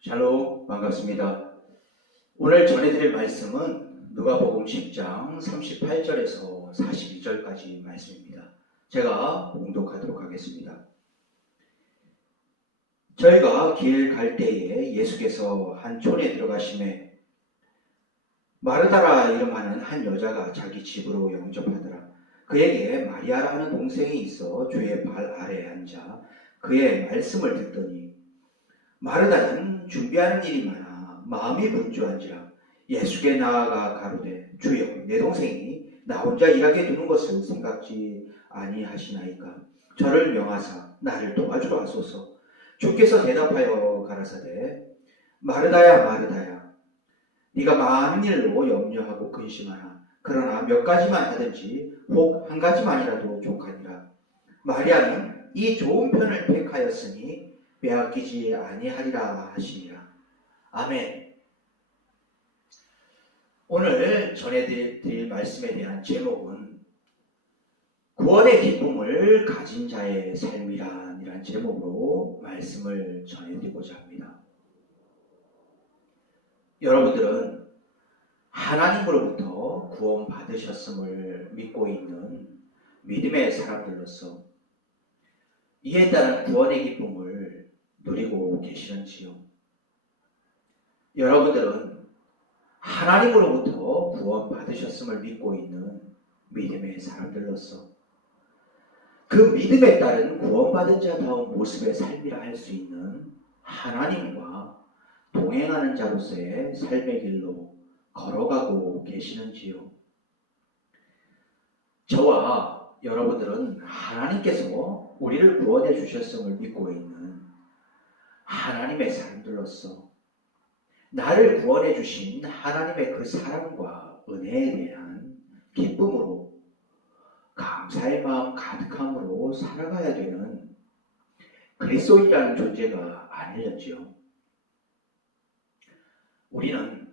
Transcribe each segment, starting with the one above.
샬롬, 반갑습니다. 오늘 전해드릴 말씀은 누가복음 10장 38절에서 42절까지 말씀입니다. 제가 봉독하도록 하겠습니다. 저희가 길 갈 때에 예수께서 한 촌에 들어가심에 마르다라 이름하는 한 여자가 자기 집으로 영접하더라. 그에게 마리아라 하는 동생이 있어 주의 발 아래에 앉아 그의 말씀을 듣더니 마르다는 준비하는 일이 많아 마음이 분주한지라 예수께 나아가 가로되 주여 내 동생이 나 혼자 일하게 두는 것을 생각지 아니하시나이까 저를 명하사 나를 도와주러 하소서. 주께서 대답하여 가라사대 마르다야 마르다야 네가 많은 일로 염려하고 근심하나 그러나 몇 가지만 하든지 혹 한 가지만이라도 족하니라. 마리아는 이 좋은 편을 택하였으니 빼앗기지 아니하리라 하시니라. 아멘. 오늘 전해드릴 말씀에 대한 제목은 구원의 기쁨을 가진 자의 삶이란 제목으로 말씀을 전해드리고자 합니다. 여러분들은 하나님으로부터 구원받으셨음을 믿고 있는 믿음의 사람들로서 이에 따른 구원의 기쁨을 누리고 계시는지요? 여러분들은 하나님으로부터 구원받으셨음을 믿고 있는 믿음의 사람들로서 그 믿음에 따른 구원받은 자다운 모습의 삶이라 할 수 있는 하나님과 동행하는 자로서의 삶의 길로 걸어가고 계시는지요? 저와 여러분들은 하나님께서 우리를 구원해 주셨음을 믿고 있는 하나님의 사람들로서 나를 구원해 주신 하나님의 그 사랑과 은혜에 대한 기쁨으로 감사의 마음 가득함으로 살아가야 되는 그리스도인이라는 존재가 아니었지요. 우리는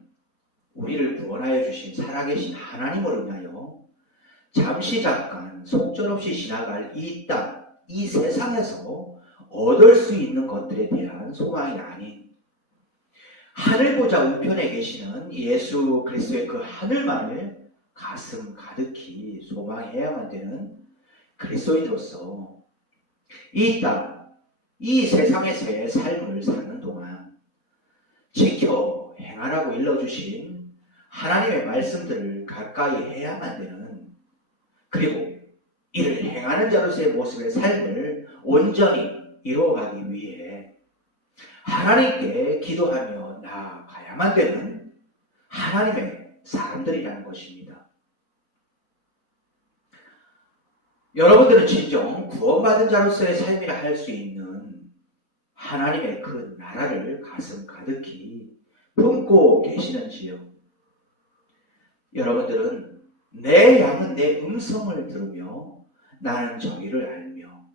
우리를 구원하여 주신 살아계신 하나님으로 인하여 잠시 잠깐 속절없이 지나갈 이 땅, 이 세상에서 얻을 수 있는 것들에 대한 소망이 아닌 하늘보자 우편에 계시는 예수 그리스도의 그 하늘만을 가슴 가득히 소망해야만 되는 그리스도인으로서 이 땅, 이 세상에서의 삶을 사는 동안 지켜 행하라고 일러주신 하나님의 말씀들을 가까이 해야만 되는, 그리고 이를 행하는 자로서의 모습의 삶을 온전히 이루어가기 위해 하나님께 기도하며 나아가야만 되는 하나님의 사람들이라는 것입니다. 여러분들은 진정 구원받은 자로서의 삶이라 할 수 있는 하나님의 그 나라를 가슴 가득히 품고 계시는지요? 여러분들은 내 양은 내 음성을 들으며 나는 저희를 알며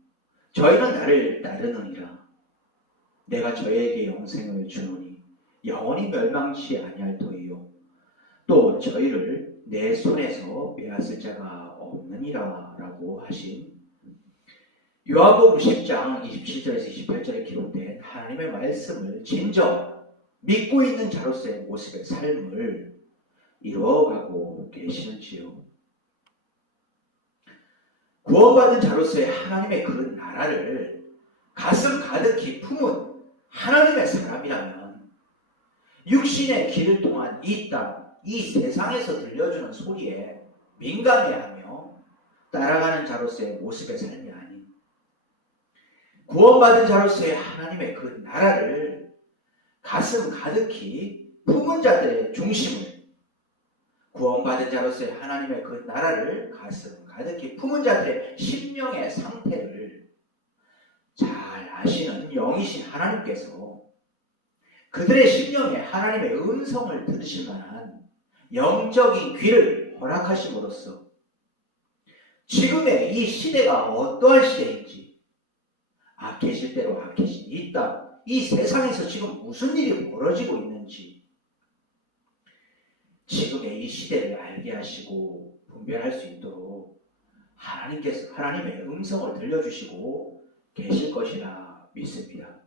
저희는 나를 따르느니라. 내가 저희에게 영생을 주노니 영원히 멸망치 아니할 터이요 또 저희를 내 손에서 빼앗을 자가 없느니라 라고 하신 요한복음 10장 27절에서 28절에 기록된 하나님의 말씀을 진정 믿고 있는 자로서의 모습의 삶을 이루어가고 계시는지요? 구원받은 자로서의 하나님의 그 나라를 가슴 가득히 품은 하나님의 사람이라면 육신의 길을 통한 이 땅, 이 세상에서 들려주는 소리에 민감해하며 따라가는 자로서의 모습의 삶이 아닌 구원받은 자로서의 하나님의 그 나라를 가슴 가득히 품은 자들의 중심을, 구원받은 자로서의 하나님의 그 나라를 가슴 가득히 품은 자들의 심령의 상태를 잘 아시는 영이신 하나님께서 그들의 심령에 하나님의 음성을 들으실 만한 영적인 귀를 허락하심으로써 지금의 이 시대가 어떠한 시대인지, 악해질 대로 악해진 이 땅, 이 세상에서 지금 무슨 일이 벌어지고 있는지 지금의 이 시대를 알게 하시고 분별할 수 있도록 하나님께서 하나님의 음성을 들려주시고 계실 것이라 믿습니다.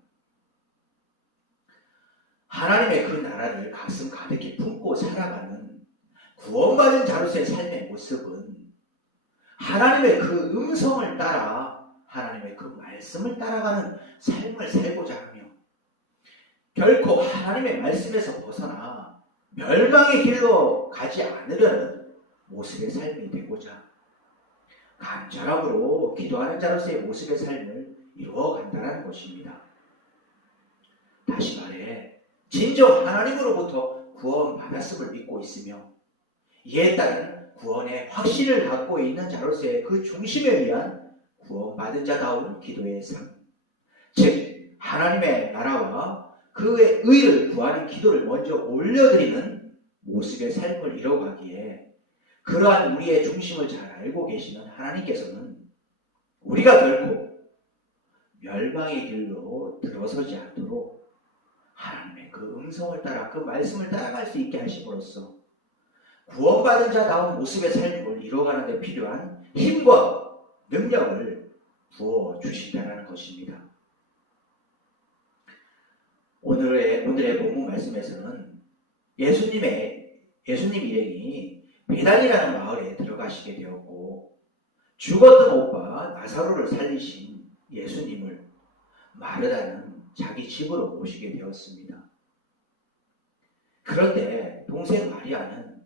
하나님의 그 나라를 가슴 가득히 품고 살아가는 구원받은 자로서의 삶의 모습은 하나님의 그 음성을 따라 하나님의 그 말씀을 따라가는 삶을 살고자 하며 결코 하나님의 말씀에서 벗어나 멸망의 길로 가지 않으려는 모습의 삶이 되고자 간절함으로 기도하는 자로서의 모습의 삶을 이루어간다는 것입니다. 다시 말해 진정 하나님으로부터 구원받았음을 믿고 있으며 이에 따른 구원의 확신을 갖고 있는 자로서의 그 중심에 의한 구원받은 자다운 기도의 삶, 즉 하나님의 나라와 그의 의를 구하는 기도를 먼저 올려드리는 모습의 삶을 이뤄가기에 그러한 우리의 중심을 잘 알고 계시는 하나님께서는 우리가 결코 멸망의 길로 들어서지 않도록 하나님의 그 음성을 따라 그 말씀을 따라갈 수 있게 하심으로써 구원받은 자다운 모습의 삶을 이루어가는 데 필요한 힘과 능력을 부어주신다는 것입니다. 오늘의 본문 말씀에서는 예수님 일행이 베단이라는 마을에 들어가시게 되었고 죽었던 오빠 나사로를 살리신 예수님을 마르다는 자기 집으로 모시게 되었습니다. 그런데 동생 마리아는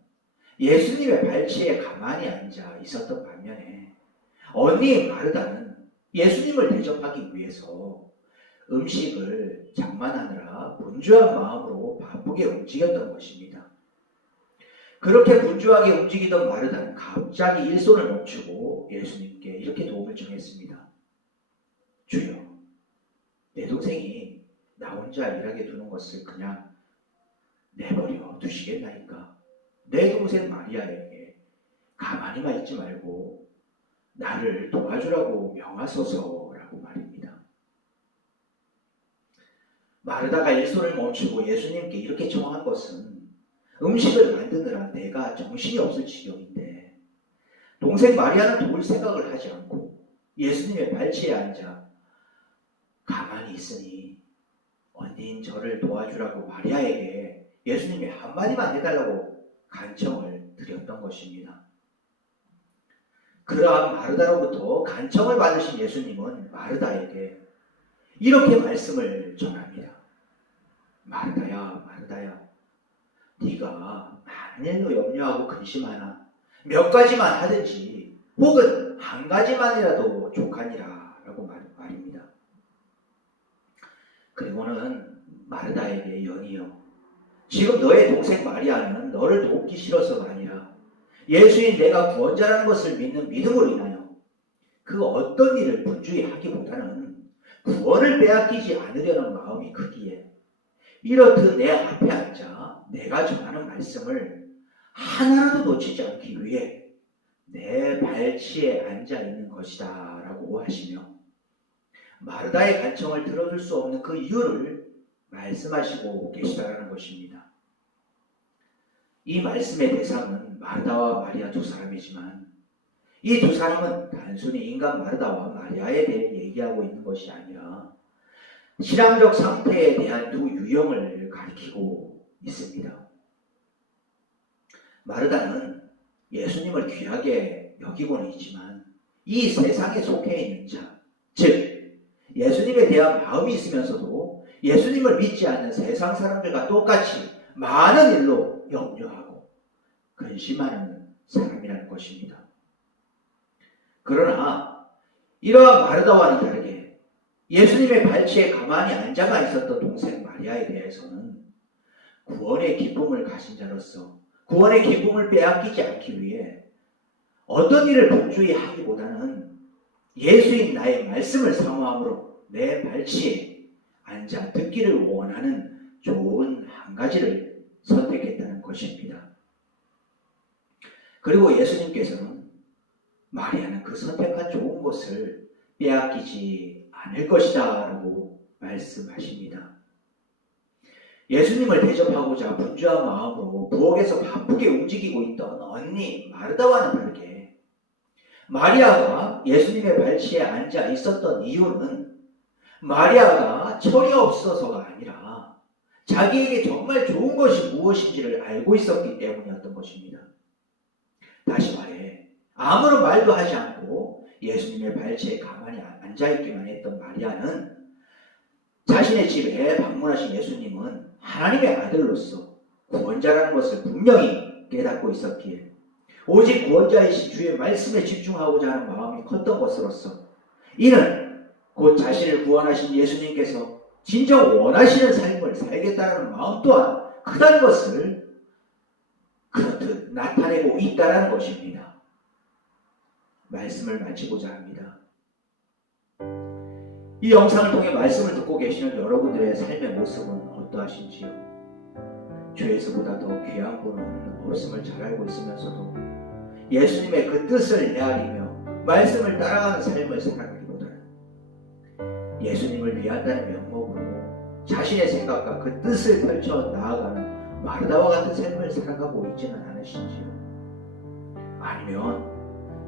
예수님의 발치에 가만히 앉아 있었던 반면에 언니 마르다는 예수님을 대접하기 위해서 음식을 장만하느라 분주한 마음으로 바쁘게 움직였던 것입니다. 그렇게 분주하게 움직이던 마르다는 갑자기 일손을 멈추고 예수님께 이렇게 도움을 청했습니다. 주여, 내 동생이 나 혼자 일하게 두는 것을 그냥 내버려 두시겠나이까? 내 동생 마리아에게 가만히만 있지 말고 나를 도와주라고 명하소서라고 말입니다. 마르다가 일손을 멈추고 예수님께 이렇게 청한 것은 음식을 만드느라 내가 정신이 없을 지경인데 동생 마리아는 도울 생각을 하지 않고 예수님의 발치에 앉아 가만히 있으니 언니인 저를 도와주라고 마리아에게 예수님이 한마디만 해달라고 간청을 드렸던 것입니다. 그러한 마르다로부터 간청을 받으신 예수님은 마르다에게 이렇게 말씀을 전합니다. 마르다야, 마르다야, 네가 만일로 염려하고 근심하나 몇 가지만 하든지 혹은 한 가지만이라도 족하니라 라고 말입니다. 그리고는 마르다에게 연이여, 지금 너의 동생 마리아는 너를 돕기 싫어서가 아니라 예수인 내가 구원자라는 것을 믿는 믿음으로 인하여 그 어떤 일을 분주히 하기보다는 구원을 빼앗기지 않으려는 마음이 크기에 이렇듯 내 앞에 앉아 내가 전하는 말씀을 하나라도 놓치지 않기 위해 내 발치에 앉아 있는 것이다 라고 하시며 마르다의 간청을 들어줄 수 없는 그 이유를 말씀하시고 계시다라는 것입니다. 이 말씀의 대상은 마르다와 마리아 두 사람이지만 이 두 사람은 단순히 인간 마르다와 마리아에 대해 얘기하고 있는 것이 아니라 신앙적 상태에 대한 두 유형을 가리키고 있습니다. 마르다는 예수님을 귀하게 여기고는 있지만 이 세상에 속해 있는 자, 즉 예수님에 대한 마음이 있으면서도 예수님을 믿지 않는 세상 사람들과 똑같이 많은 일로 염려하고 근심하는 사람이라는 것입니다. 그러나 이러한 마르다와는 다르게 예수님의 발치에 가만히 앉아가 있었던 동생 마리아에 대해서는 구원의 기쁨을 가진 자로서 구원의 기쁨을 빼앗기지 않기 위해 어떤 일을 분주히 하기보다는 예수인 나의 말씀을 사모함으로 내 발치에 앉아 듣기를 원하는 좋은 한 가지를 선택했다는 것입니다. 그리고 예수님께서는 마리아는 그 선택한 좋은 것을 빼앗기지 않을 것이다 라고 말씀하십니다. 예수님을 대접하고자 분주한 마음으로 부엌에서 바쁘게 움직이고 있던 언니 마르다와는 다르게 마리아가 예수님의 발치에 앉아 있었던 이유는 마리아가 철이 없어서가 아니라 자기에게 정말 좋은 것이 무엇인지를 알고 있었기 때문이었던 것입니다. 다시 말해 아무런 말도 하지 않고 예수님의 발치에 가만히 앉아있기만 했던 마리아는 자신의 집에 방문하신 예수님은 하나님의 아들로서 구원자라는 것을 분명히 깨닫고 있었기에 오직 구원자이신 주의 말씀에 집중하고자 하는 마음이 컸던 것으로서 이는 곧 자신을 구원하신 예수님께서 진정 원하시는 삶을 살겠다는 마음 또한 크다는 것을 그렇듯 나타내고 있다는 것입니다. 말씀을 마치고자 합니다. 이 영상을 통해 말씀을 듣고 계시는 여러분들의 삶의 모습은 어떠하신지요? 주에서보다 더 귀한 분은 없음을 잘 알고 있으면서도 예수님의 그 뜻을 헤아리며 말씀을 따라가는 삶을 살아가기보다는 예수님을 위한다는 명목으로 자신의 생각과 그 뜻을 펼쳐 나아가는 마르다와 같은 삶을 살아가고 있지는 않으신지요? 아니면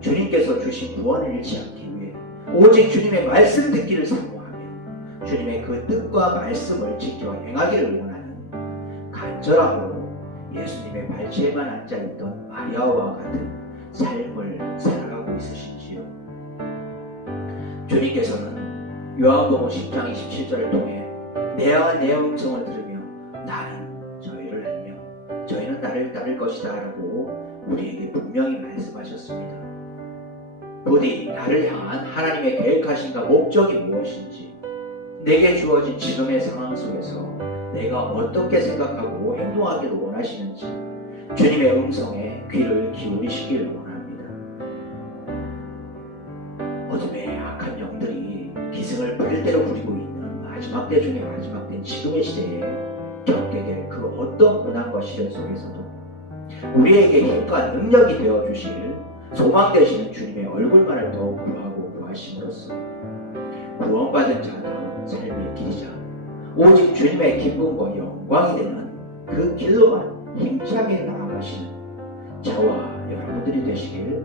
주님께서 주신 구원을 잃지 않기 위해 오직 주님의 말씀 듣기를 사모하며 주님의 그 뜻과 말씀을 지켜 행하기를 원하는 간절함으로 예수님의 발치에만 앉아있던 마리아와 같은 삶을 살아가고 있으신지요? 주님께서는 요한복음 10장 27절을 통해 내가 내 음성을 들으며 나는 저희를 알며 저희는 나를 따를 것이다 라고 우리에게 분명히 말씀하셨습니다. 부디 나를 향한 하나님의 계획하신가 목적이 무엇인지 내게 주어진 지금의 상황 속에서 내가 어떻게 생각하고 행동하기를 원하시는지 주님의 음성에 귀를 기울이시길 원합니다. 어둠의 악한 영들이 기승을 부릴대로 부리고 있는 마지막 때 중에 마지막 때인 지금의 시대에 겪게 될 그 어떤 고난과 시련 속에서도 우리에게 힘과 능력이 되어주실 소망 되시는 주님의 얼굴만을 더욱 구하고 구하심으로써 구원받은 자다운 삶의 길이자 오직 주님의 기쁨과 영광이 되는 그 길로만 힘차게 나아가시는 저와 여러분들이 되시길